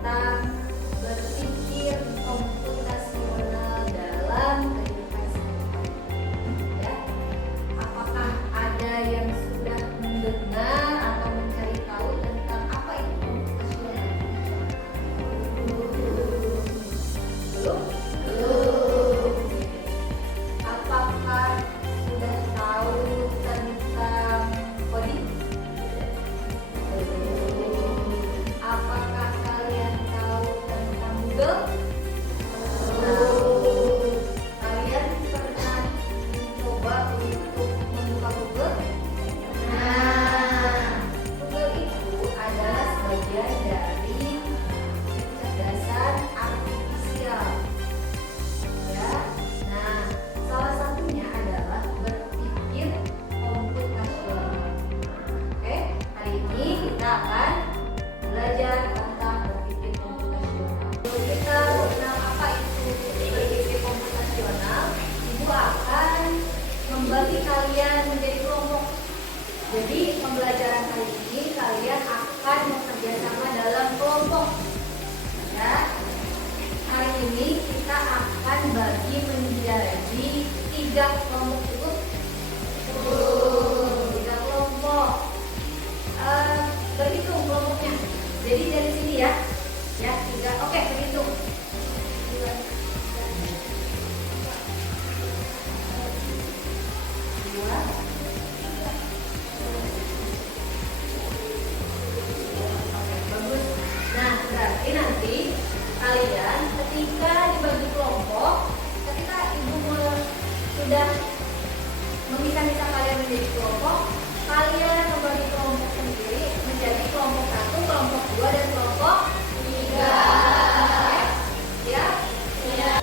tentang berpikir komputasional dalam kehidupan sehari-hari. Ya, apakah ada yang sudah mendengar atau mencari tahu tentang apa itu komputasional? Belum? Belum. Apakah sudah tahu tentang coding? Apakah kalian tahu tentang Google? Kalian pernah mencoba untuk membuka Google? Google itu adalah sebagian dari kecerdasan artifisial. Ya. Nah, salah satunya adalah berpikir komputasional. Oke, hari ini kita akan belajar tentang berpikir komputasional. Sebelum kita mengenal apa itu berpikir komputasional, Ibu akan membagi kalian menjadi kelompok. Jadi pembelajaran kali ini kalian akan bekerja sama dalam kelompok. Ya, hari ini kita akan bagi menjadi 3 kelompok cukup. 3 kelompok. Berhitung kelompoknya. Jadi dari sini ya. Ya, 3. Oke, berhitung. 2, 2. Oke, bagus. Nah, berarti nanti kalian ketika dibagi kelompok, ketika Ibu sudah memisah-misah kalian menjadi kelompok, kalian membagi kelompok sendiri menjadi kelompok 1, kelompok 2, dan kelompok 3. Ya? Ya.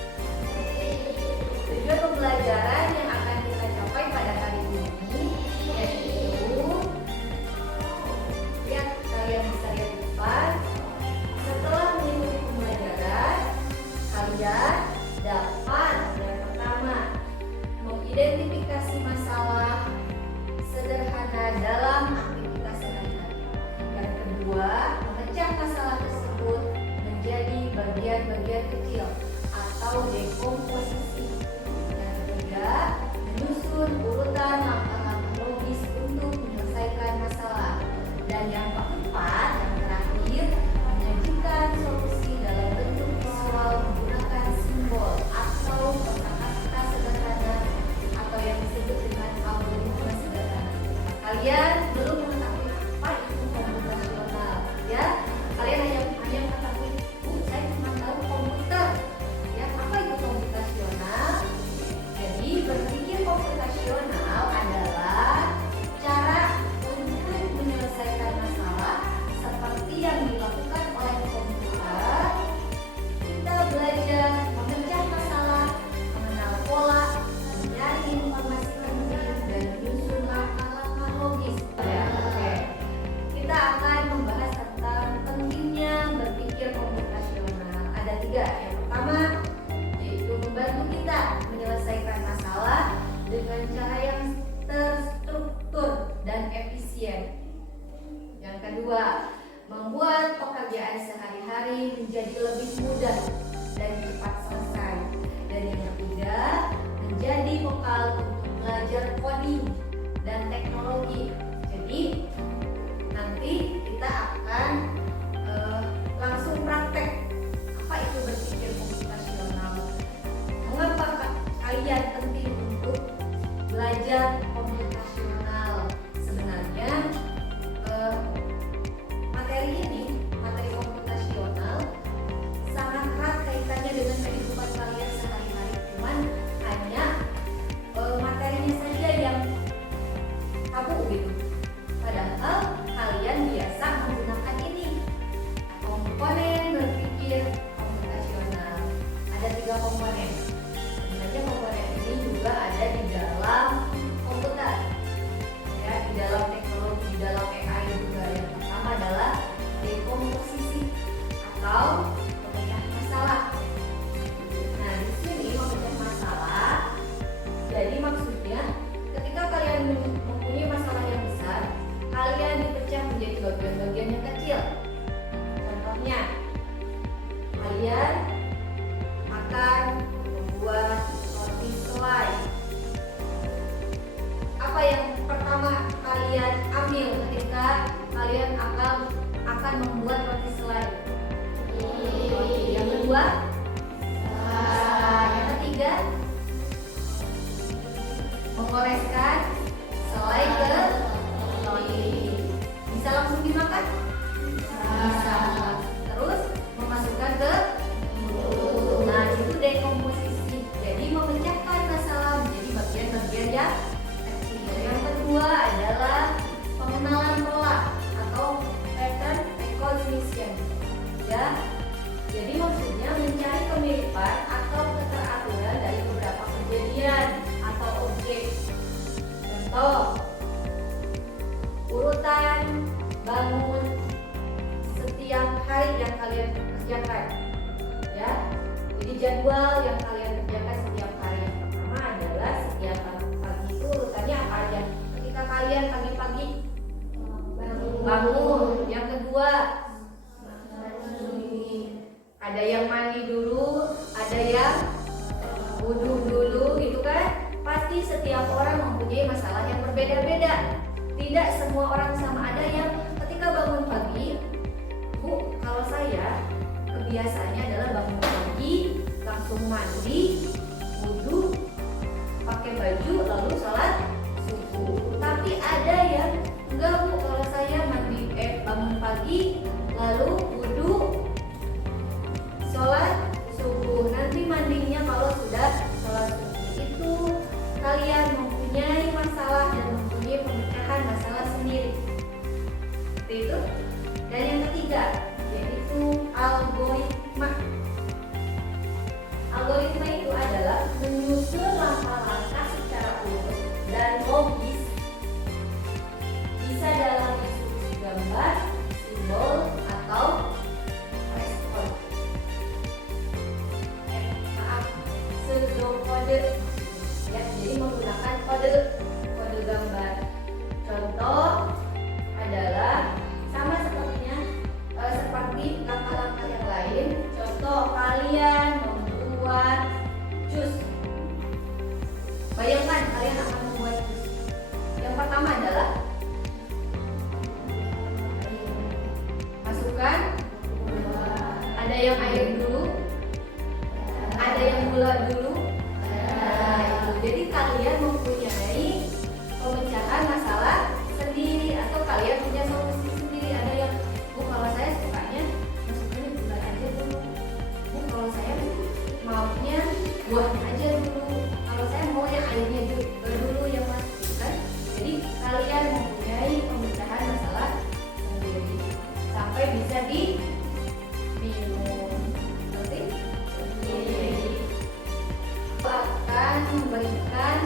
Tujuan pembelajaran yang akan kita capai pada hari ini yaitu, ya, kalian bisa lihat di depan. Setelah mengikuti pembelajaran, kalian dapat yang pertama mengidentifikasi masalah sederhana dalam aktivitas sehari-hari. Yang kedua, memecah masalah tersebut menjadi bagian-bagian kecil atau dekomposisi. Yang ketiga, menyusun urutan langkah-langkah logis untuk menyelesaikan masalah. Dan yang keempat, yang terakhir, menyajikan solusi dalam bentuk visual menggunakan simbol atau kata-kata sederhana atau yang disebut dengan algoritma sederhana. Kalian belum mengetahui apa itu komputasional, ya? Kalian hanya mengetahui, saya cuma tahu komputer. Ya, apa itu komputasional? Jadi berpikir komputasional adalah cara untuk menyelesaikan masalah seperti yang dilakukan oleh komputer. Kita belajar memecah masalah, mengenal pola, mencari informasi penting, dan menyusun langkah-langkah logis. Ya, oke. Kita akan membahas tentang pentingnya berpikir komputasional. Ada 3. Yang pertama yaitu membantu kita menyelesaikan masalah dengan cara yang terstruktur dan efisien. Yang kedua, membuat pekerjaan sehari-hari menjadi lebih mudah dan cepat selesai. Dan yang ketiga, menjadi bekal untuk belajar coding dan teknologi. Jadi nanti kita akan langsung praktek apa itu berpikir komputasional. Mengapa kalian penting untuk belajar komputasional? Sebenarnya materi ini, materi komputasional, sangat erat kaitannya dengan kehidupan kalian sehari-hari. Cuman hanya materinya saja yang tabu gitu. Padahal kalian biasa menggunakan ini. Komponen berpikir komputasional. Ada 3 komponen. Sebenarnya komponen ini juga ada di dalam komputer. Ya, di dalam teknologi, di dalam AI juga. Yang pertama adalah dekomposisi atau pemecah masalah. Nah, di sini memecah masalah. Jadi maksudnya ketika kalian mempunyai masalah yang besar, kalian dipecah menjadi bagian-bagian yang kecil. Contohnya, Ya, jadi maksudnya mencari kemiripan atau keteraturan dari beberapa kejadian atau objek. Contoh, urutan bangun setiap hari yang kalian kerjakan. Ya, jadi jadwal yang kalian kerjakan setiap hari. Yang pertama adalah setiap pagi itu urutannya apa aja? Ketika kalian pagi-pagi bangun. Yang kedua, ada yang mandi dulu, ada yang wudhu dulu, gitu kan? Pasti setiap orang mempunyai masalah yang berbeda-beda. Tidak semua orang sama. Ada yang ketika bangun pagi, Bu, kalau saya kebiasaannya adalah bangun pagi, langsung mandi, wudhu, pakai baju, lalu sholat subuh. Tapi ada yang enggak, Bu, kalau saya bangun pagi, lalu wudhu, sholat subuh, nanti mandinya kalau sudah sholat subuh. Itu kalian mempunyai masalah dan mempunyai pemecahan masalah sendiri. Seperti itu. Dan yang ketiga yaitu algoritma. Algoritma itu adalah menyusun langkah-langkah secara urut dan logis, bisa dalam instruksi gambar, simbol, atau respon. Pseudo-kode, ya, jadi menggunakan kode gambar. Contoh adalah sama seperti langkah-langkah yang lain. Contoh, kalian membuat jus. Bayangkan kalian akan membuat jus. Yang pertama adalah masukkan, ada yang air dulu, ada yang gula dulu. Nah, itu. Jadi kalian mempunyai pemecahan masalah sendiri atau kalian punya solusi sendiri. Ada yang, Bu, kalau saya sukanya masukkannya gula aja dulu. Bu, kalau saya maunya buahnya aja dulu. Kalau saya mau yang airnya dulu yang masuk, kan? Jadi kalian mempunyai pemecahan masalah sendiri sampai bisa diminum. Nanti akan memberikan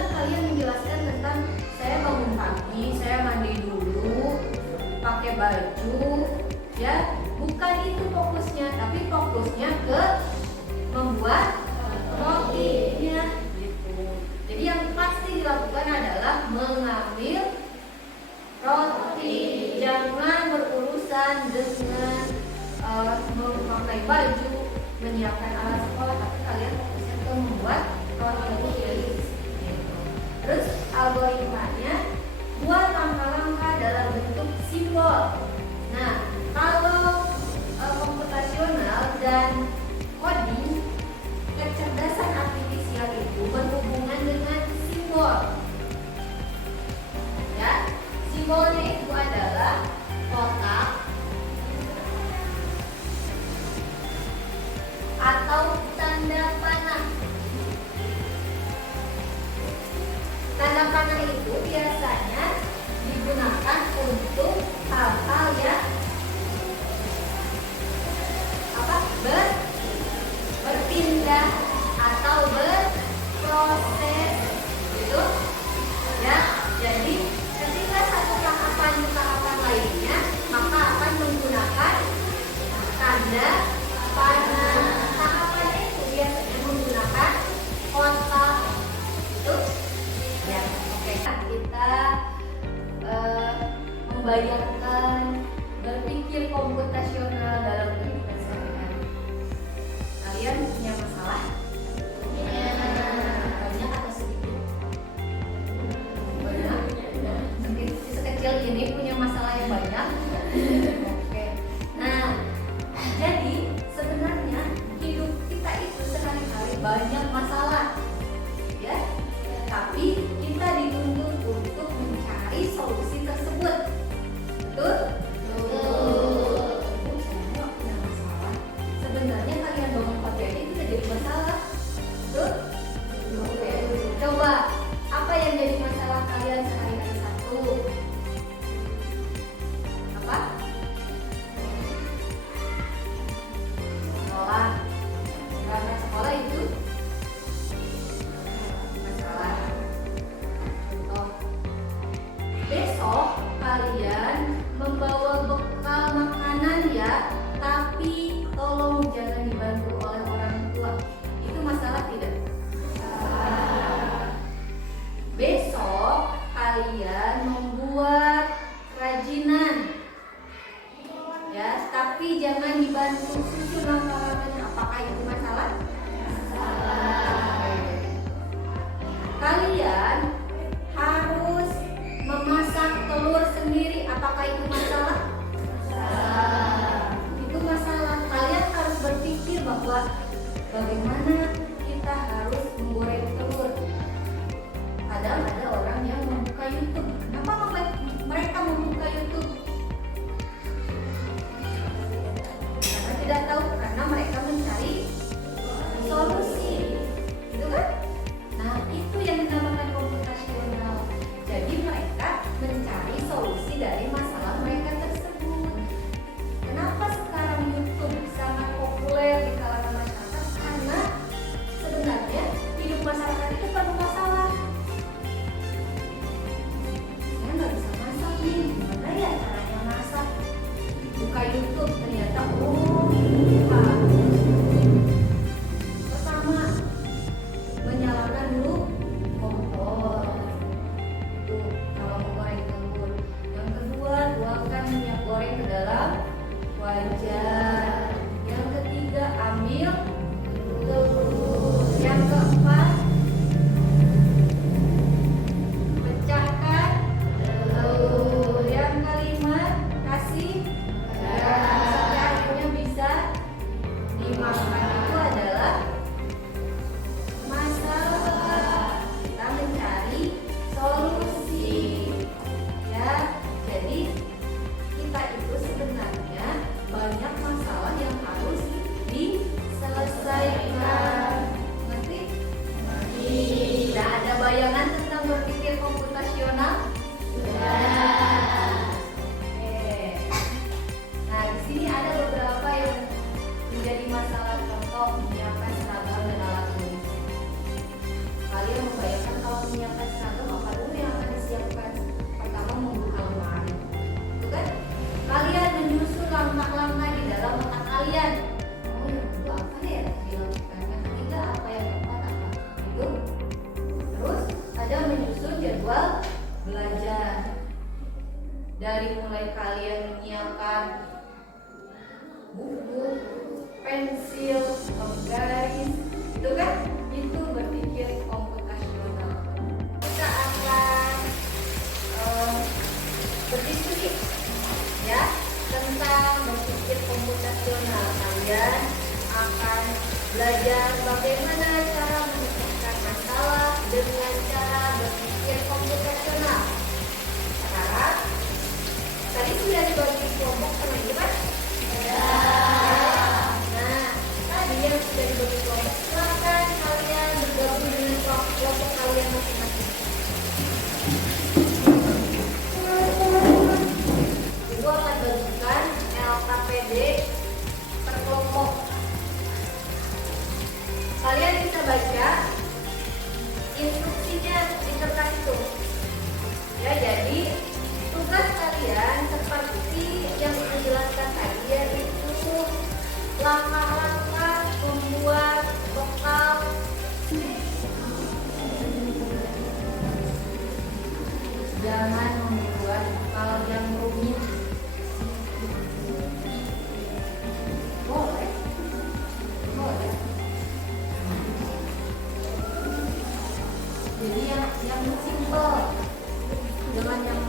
Jangan kalian menjelaskan tentang saya bangun pagi, saya mandi dulu, pakai baju, ya. Bukan itu fokusnya, tapi fokusnya ke membuat rotinya gitu. Jadi yang pasti dilakukan adalah mengambil roti. Jangan berurusan dengan memakai baju, menyiapkan alat sekolah, tapi kalian fokusnya ke membuat roti gitu. Terus algoritmanya buat langkah-langkah dalam bentuk simbol. Nah, kalau komputasional dan coding, kecerdasan artifisial itu berhubungan dengan simbol. Ya, simbolnya itu adalah kotak atau tanda panah. Tanda panah itu biasanya digunakan untuk hal-hal yang berpindah atau berproses gitu ya. Jadi ketika satu tahapan ke tahapan lainnya, maka akan menggunakan tanda panah. Tahapan itu biasanya menggunakan kotak itu ya. Oke, kita membayangkan berpikir komputasional dalam kehidupan sehari-hari. Kalian punya masalah? Banyak atau sedikit? Banyak? Sekecil ini punya masalah yang banyak? Oke. Nah, jadi sebenarnya hidup kita itu sehari-hari banyak masalah, ya. Tapi kita dituntut untuk mencari solusi tersebut. Betul? Sebenarnya kalian bangun pagi aja itu jadi masalah. Betul? Oke. Coba, apa yang jadi masalah kalian sehari-hari? Satu, apa? Sekolah. Berangkat sekolah itu masalah. Contoh, besok kalian membawa bekal makanan ya, tapi tolong jangan dibantu oleh orang tua. Itu masalah tidak? Besok kalian membuat kerajinan ya, tapi jangan dibantu susun halamannya. Apakah itu masalah? Kalian harus memasak telur sendiri. Apakah itu masalah? Itu masalah. Kalian harus berpikir bahwa bagaimana kita harus menggoreng telur. Kadang ada orang yang membuka YouTube. Kenapa mereka membuka YouTube? Karena tidak tahu, karena mereka mencari solusi. Gitu kan? Nah, itu yang dinamakan komputasional. Jadi mereka mencari solusi dari masalah mereka tersebut. Kenapa sekarang YouTube sangat populer di kalangan masyarakat? Karena belajar dari mulai kalian menyiapkan buku, pensil, penggaris, itu kan itu berpikir komputasional. Kita akan berdiskusi ya tentang berpikir komputasional. Kalian akan belajar bagaimana cara menyelesaikan masalah dengan cara berpikir komputasional. Sekarang tadi sudah dibagi kelompok teman-teman? Nah, tadi yang sudah dibagi kelompok, silakan kalian bergabung dengan kelompok kalian masing-masing. Ibu akan bagikan LKPD per kelompok. Kalian bisa baca instruksinya di kertas itu. Ya, jadi tugas kalian seperti yang dijelaskan tadi, yaitu langkah-langkah membuat bekal jangan membuat bekal yang rumit. Boleh. Jadi yang simple, jangan yang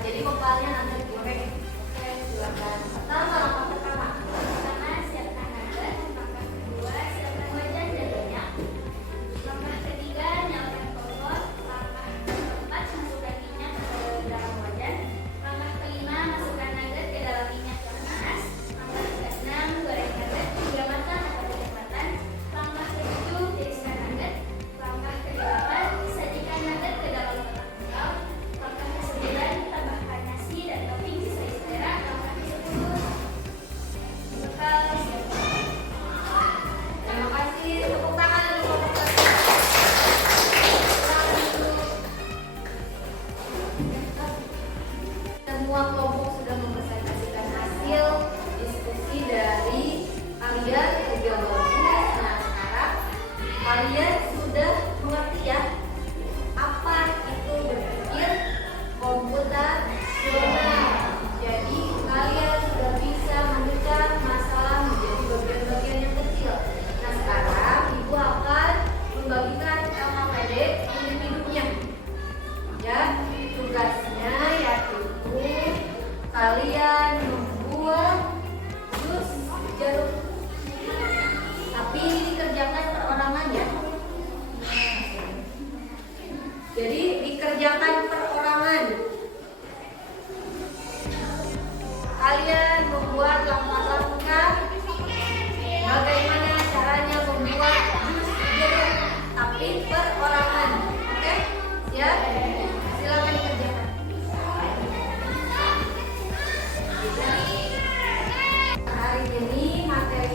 jadi bekalnya nanti goreng. Oke, silakan. Langkah pertama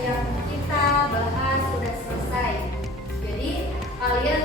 yang kita bahas sudah selesai. Jadi kalian